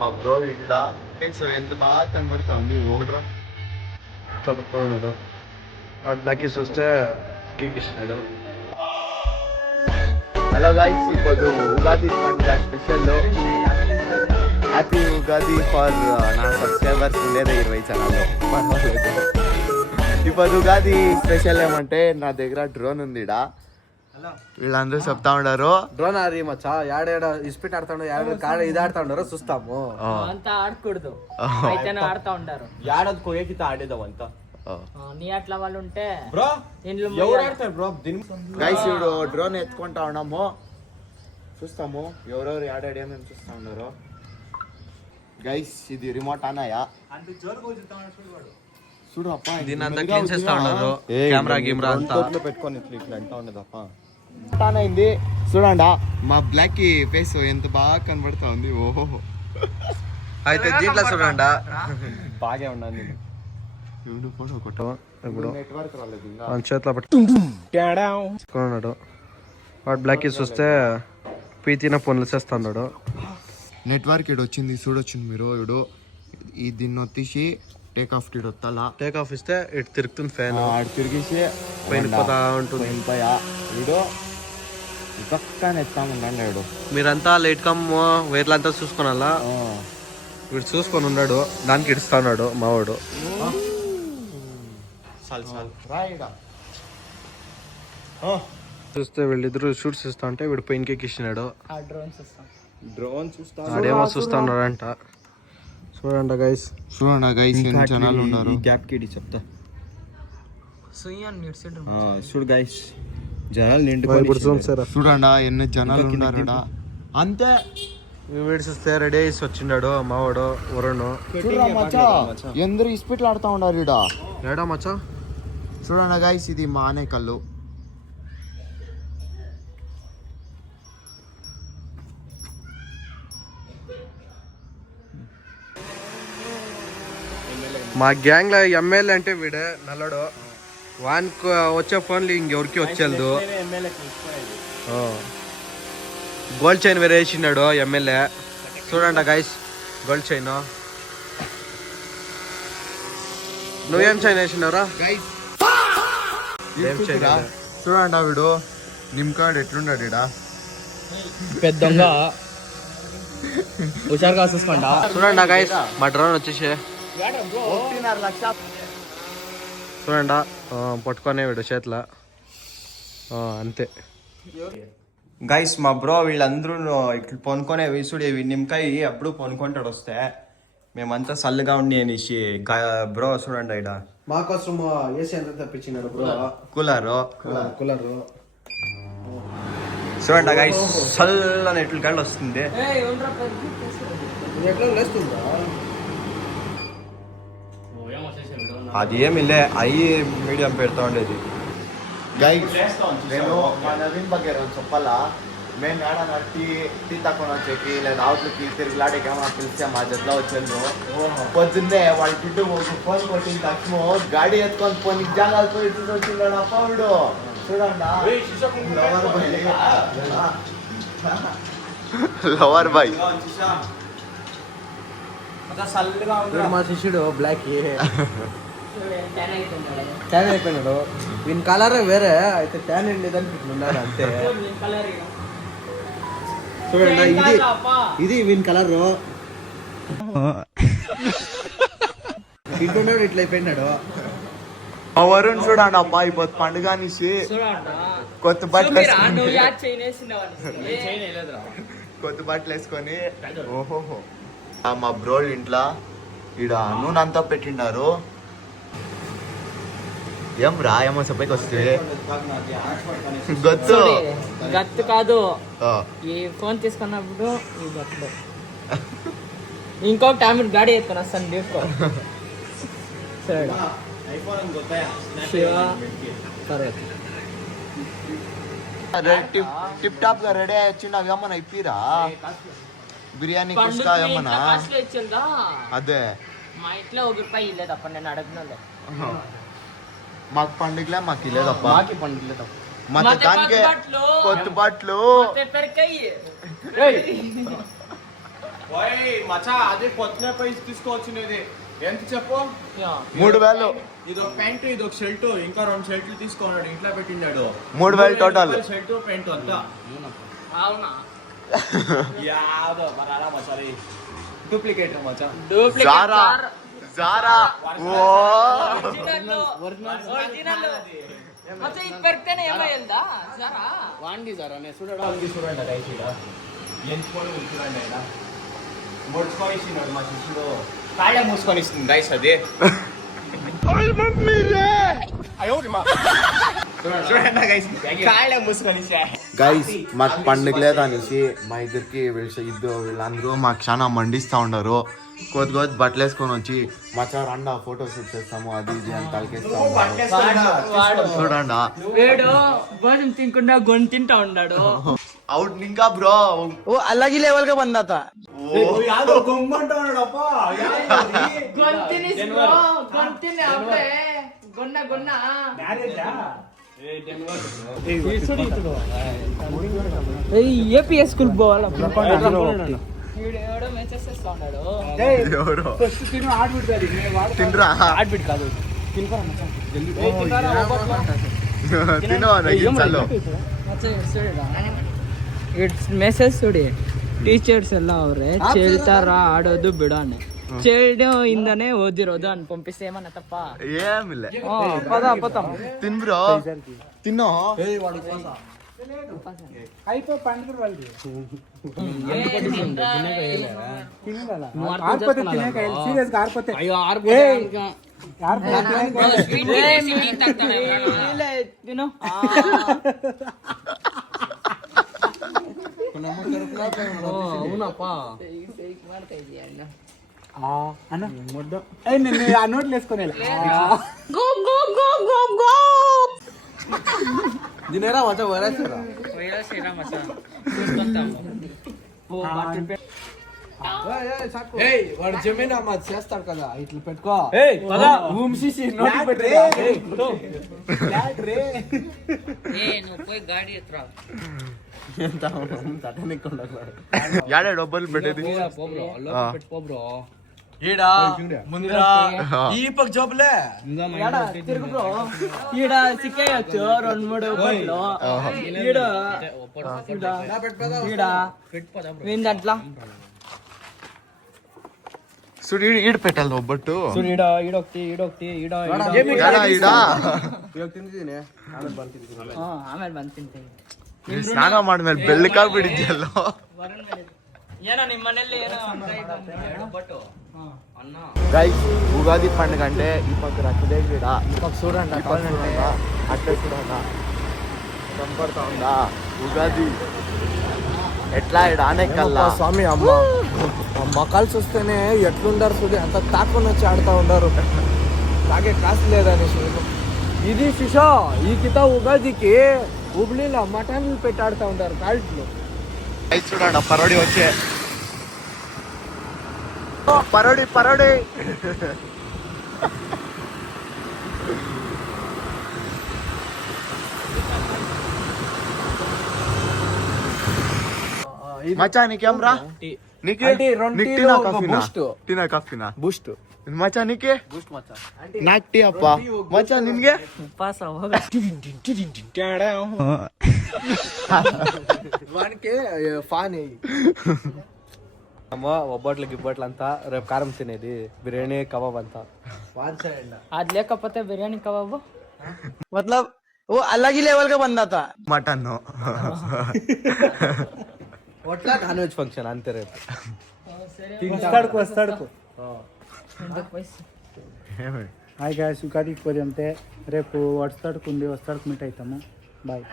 మా బ్రో ఇట్లా ఎంత బాగా కనబడుతుంది ఓడరా చదువుకున్నాడు అడ్డాకి చూస్తే గీకిస్తున్నాడు. హలో గైస్, ఇప్పుడు ఉగాది పండుగ స్పెషల్ హ్యాపీ ఉగాది ఫర్ నా సబ్స్క్రైబర్స్ ఉండేది 20 ఛానల్లో పర్వాలేదు. ఇప్పుడు ఉగాది స్పెషల్ ఏమంటే నా దగ్గర డ్రోన్ ఉంది ఇడా. వీళ్ళందరూ చెప్తా ఉండారు డ్రోన్ అది మచ్చా యాడ ఇస్పిట్ ఆడుతాడు యాడ ఇది ఆడుతా ఉండారు చూస్తాము అంతా ఆడకూడదు అయితేనే ఆడుతా ఉంటారు. యాడది కొయ్యకిత ఆడేదాం అంతా నీ అట్లా వాళ్ళు ఉంటే బ్రో ఎవరు ఆడతారు బ్రో గైస్. ఇప్పుడు డ్రోన్ ఎత్తుకుంటా ఉన్నాము, చూస్తాము ఎవరెవరు ఆడాడే మేము చూస్తా ఉన్నారు గైస్. ఇది రిమోట్ అన్నాయా చూడు అప్ప, దీని అంతా క్లీన్ చేస్తా ఉన్నారు కెమెరా గిమ్రా అంతా పెట్టుకొని ఇట్లా అంటా ఉండదు అప్ప. అయింది చూడండి మా బ్లాక్ కి ఫేస్ ఎంత బాగా కనబడతా ఉంది. ఓహో అయితే దీంట్లో చూడండి బాగా ఉన్నాను నేను. ఇప్పుడు నెట్వర్క్ రాలేదు ఇంకా. మన చేతిలో పట్టుకున్నాడు వాడు బ్లాక్ చూస్తే పీతిన పనులు చేస్తున్నాడు. నెట్వర్క్ ఇడు వచ్చింది చూడొచ్చింది మీరు. ఇడు ఈ దీన్ని వచ్చేసి టేక్ ఆఫ్ ఇడు వస్తాలా, టేక్ ఆఫ్ ఇస్తే ఇటు తిరుగుతుంది ఫ్యాన్, ఆడు తిరిగేసి పైన పోతా ఉంటుంది. ఇడు పక్కన ఎత్తామండి. ఇడు మీరంతా లేట్ కమ్ వేర్లంతా చూసుకోనాలా. వీడు చూసుకొని ఉన్నాడు, దానికి ఇడుస్తా ఉన్నాడు మావాడు. చూస్తే వీళ్ళిద్దరు షూట్స్ ఇస్తా అంటే వీడు పెయిన్ కేక్ ఇచ్చినాడు. డ్రోన్ చూస్తా ఆడేమో చూస్తా ఉన్నాడంట. చూడండి గైస్, చూడండి గైస్ ఎన్ని జనాలు ఉన్నారు. గ్యాప్ కిడి చెప్తా చూడు గైస్, జనాలు నిండుకొని చూడండి ఎన్ని జనాలు ఉన్నారు. అంతే వీడు చూస్తే రెడీ అయ్యి వచ్చిండాడు మావాడు వరుణ్. ఎందరు ఇస్పిట్లు ఆడుతా ఉన్నారు ఇడ. ఏడా మచ్చా చూడండి గైస్, ఇది మా అనే కళ్ళు. మా గ్యాంగ్ లో ఎమ్మెల్యే అంటే వీడే నల్లడు. వానికి వచ్చే ఫోన్లు ఇంకెవరికి వచ్చేది. గోల్డ్ చైన్ వేరే వేసినాడు ఎమ్మెల్యే. చూడండి గైస్ గోల్డ్ చైన్. నువ్వేం చైన్ వేసినారా? ఏం చైన్? చూడండి వీడు నిమ్కాడు ఎట్లున్నాడు ఇడ. పెద్దంగా హుషారుగా చూసుకోండి. చూడండి గైస్ మా డ్రోన్ వచ్చేసి 1.5 లక్ష చూడండి పట్టుకొనే వీడు చేతిలో అంతే. గైస్ మా బ్రో వీళ్ళందరూ ఇట్లా పొనుకొనే వీసుడు నిమ్మకాయ అప్పుడు పొనుకుంటాడు వస్తే మేమంతా చల్లగా ఉండి అనేసి బ్రో చూడండి ఇక్కడ మాకోసం ఏసీ ఎంత తెప్పించినాడు బ్రో. కూలరు కూలరు చూడండి గైస్, చల్లని ఎట్లు కళ్ళు వస్తుంది. ఎట్లా లేస్తుందా? అది ఏమి లే అయ్యి మీడియం పెడతా ఉండేది. గైస్ నేను మా నవీన్ ಬಗ್ಗೆ చెప్పాలా. మేము ఏడన్నా టీ తక్కువ వచ్చేకి లేదా అవుట్లకి తిరుగులాడేకి ఏమన్నా పిలిస్తే మా జట్లో వచ్చేది. పొద్దున్నే వాళ్ళ టిడ్డు ఫోన్ కొట్టిన తక్కువ గాడి ఎత్తుకొని పోనీ జాగాలు పోయి వచ్చిందాడు అప్పవుడు. చూడండి లవర్ బాయ్ మా శిష్యుడు బ్లాక్ ట్యాన్ అయిపోయినాడు. వీని కలర్ వేరే అయితే ట్యాన్ లేదని ఉన్నాడు అంతే. చూడండి ఇది వీని కలర్. ఇంటున్నాడు ఇట్లా అయిపోయినాడు. వరుణ్ చూడండి అబ్బా ఇప్పుడు పండుగ అనేసి కొత్త బట్టలు వేసుకొని ఓహోహో మా బ్రోల్ ఇంట్లో ఈడ నూనె అంతా పెట్టిండారు. ఏం రా ఏమో సపైకి వస్తే గత్తు గత్తు కాదు, ఈ ఫోన్ తీసుకున్నప్పుడు ఈ గత్తు ఇంకొక టైం గాడి ఎత్తుకొని వస్తాను తీసుకో. టిప్ టాప్ గా రెడీ వచ్చిండు. అవి ఏమన్నా ఇప్పిరా బిర్యానీ కుస్కా ఏమన్నా? అదే మా ఇంట్లో ఒక రూపాయి ఇల్లేదప్ప, నేను అడగను. మాకు పండుగలే మాకు లేదప్ప. మాకి పండుగ మా దానికి కొత్త బట్టలు మచా అదే పొద్దున పై తీసుకోవచ్చినది ఎంత చెప్పు 3000 ఇది ఒక ప్యాంటు ఇది ఒక షర్ట్ ఇంకా 2 షర్ట్లు తీసుకున్నాడు ఇంట్లో పెట్టిండాడు 3000 టోటల్ షర్ట్ ప్యాంటు అంతా అవునా యాదో మరాలా మసాలి డూప్లికేట్ మచా జారా జారా ఓ ఒరిజినల్ ಮತ್ತೆ ಇದು ಬರ್ತೇನೆ ಏನೋ ಹೇಳ್ದ ಜರಾ ವಾಂಡಿ ಜರ చూడండి గైస్ ఇడ ఎంచుకొని చూడండి ఆయన ముడుచుకొని ఇచ్చినాడు మా శిష్యుడు కాళ్ళే మూసుకొని ఇస్తుంది గైస్ అది చూడండి గైస్ కాళ్ళే మూసుకొని ఇచ్చా గైస్ మాకు పండుగ లేదనేసి మా ఇద్దరికి వీళ్ళందరూ మాకు చాలా మండిస్తూ ఉన్నారు కొద్ది బట్టలు వేసుకొని వచ్చి మచ్చా రండా ఫోటో షూట్ చేస్తాము అది ఇది అని తలకేస్తాము చూడండా వేడు భోజనం తినకుండా గొంతు తింటా ఉన్నాడు అవుట్ ఇంకా బ్రో ಓ ಅಲ್ಲಾಗಿ ಲೆವೆಲ್ ಗೆ ಬಂದಾತ గొంతిని గొంతిని అప్పుడే గొన్న గొన్న ఏపీఎస్ స్కూల్ పోవాలి ఎవడో మెసేజ్ చేస్తా ఉన్నాడు ఎవరో తినరా తినో చల్లో ಮೆಸೇಜ್ ಸುಡಿ ಟೀಚರ್ಸ್ ಎಲ್ಲ ಅವ್ರೆ ಹೇಳ್ತಾರ ಆಡೋದು ಬಿಡೋನೆ చెడు ఇందనే ఓదిరోదు అని పంపిస్తే ఏమన్నా తప్ప ఏమిలే పద పోతాం తిన్ బ్రో తిన్నో తిను అవునప్పా ಆ ನೋಟ್ಲು వేసుకొని ದಿನೇರಾ ಮಚ್ಚ వైరసేరా మచ్చా చూసుకుంటాము వాడు జమీన్ అమ్మది చేస్తాడు కదా ఇట్లా పెట్టుకో నువ్వు పోయి గాడి ఎత్తురా యాడే డబ్బులు పెట్టేది పోబ్రో ఈడ ముందర ఈ పక్క జోబులే తిరుగు బ్రో ఈడ సిక్కేయచ్చు 2-3 రూపాయలు ఈడ ఏందట్లా సుడి ఈడ పెట్టాలి ఒబ్బట్టు ఈడొకటి ಆಮೇಲೆ ಬಂದು ತಿಂತೀನಿ ಸ್ನಾನ ಮಾಡ್ಮೇಲೆ ಬೆಳ್ಳಿಕಾಲ್ ಬಿಡಿದ್ಯಲ್ಲ ಏನೋ ನಿಮ್ಮ ಮನೇಲಿ ಏನೋ గైస్ ఉగాది పండుగ అంటే ఈ పక్క రచ్చదే గిడ ఈ పక్క చూడండి అట్లా చూడండి కనపడతా ఉందా ఉగాది ఎట్లా ఇడ ఆనేకల్లా స్వామి అమ్మ మొక్కలు చూస్తేనే ఎట్లుండారు చూడు అంత తాకొని వచ్చి ఆడుతూ ఉండారు తాగే క్లాస్ లేదనేసి ఇది శిషో ఈ కిత ఉగాదికి హుబ్లీలో మటన్లు పెట్టి ఆడుతూ ఉంటారు కాల్ట్లు గైస్ చూడండి పరోడి వచ్చే పరోడి పరోడి మచ్చా నీకేం రా నీకే టీనా కాఫీనా బూస్ట్ మచ్చా నీకే నాకు టీ అప్ప మచ్చా నిన్ಗೆ ಪಾಸ್ వానికి ఫాన్ అమ్మ ఒబ్బట్లు గిబ్బట్లు అంతా రేపు కారం తినేది బిర్యానీ కబాబ్ అంతా ಅದ್ ಲೇಕಪ್ಪತ್ತೆ ಬಿರಿಯಾನಿ ಕಬಾಬು मतलब वो अलग ही लेवल का बंदा था మటన్ ఒట్లా నాన్ వెజ్ ఫంక్షన్ అంతే రేపు వస్తాడుకు హాయ్ గాయస్ ఉగాదికి పోయి అంతే రేపు వస్తాడుకు మీట్ అవుతాము బాయ్